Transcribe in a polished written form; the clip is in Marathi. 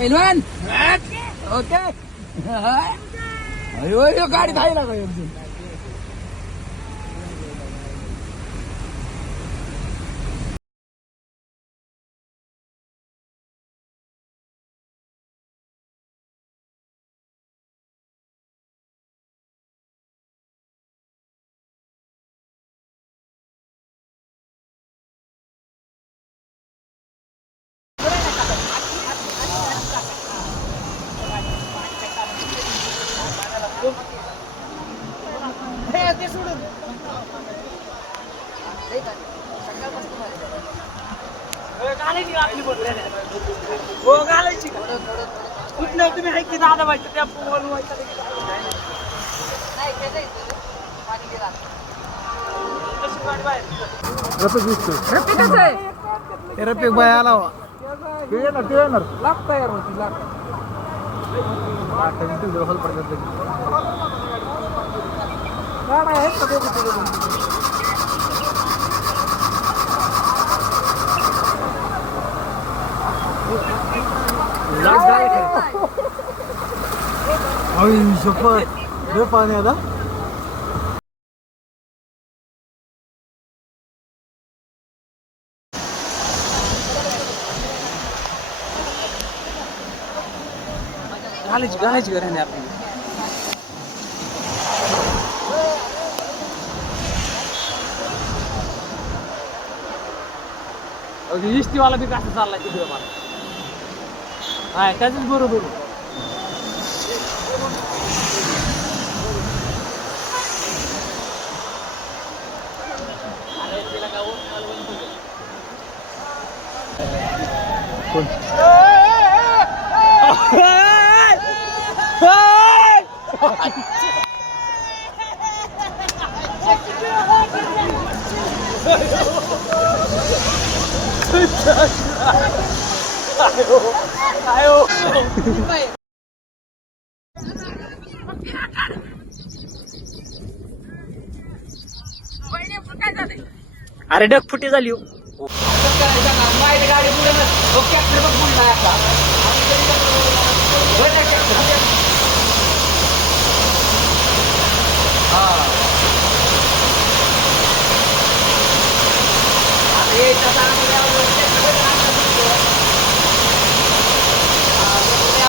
पैलवान ओके अयो गाडी धायला का एकदम ते सोडून घालायची आपली बोलले हो घालायची कुठलं तुम्ही ऐकते दादा व्हायचं त्या व्हायचं रफिक भाई आला येणार लाख तयार होती लाख गाड्या आहेत का शपथ पाणी आता घालायची गरज नाही आपली इष्टीवाला बी कसं चाललाय तिथे मला हाय त्याच बरोबर अरे डगफुटी झाली गाडी पुढे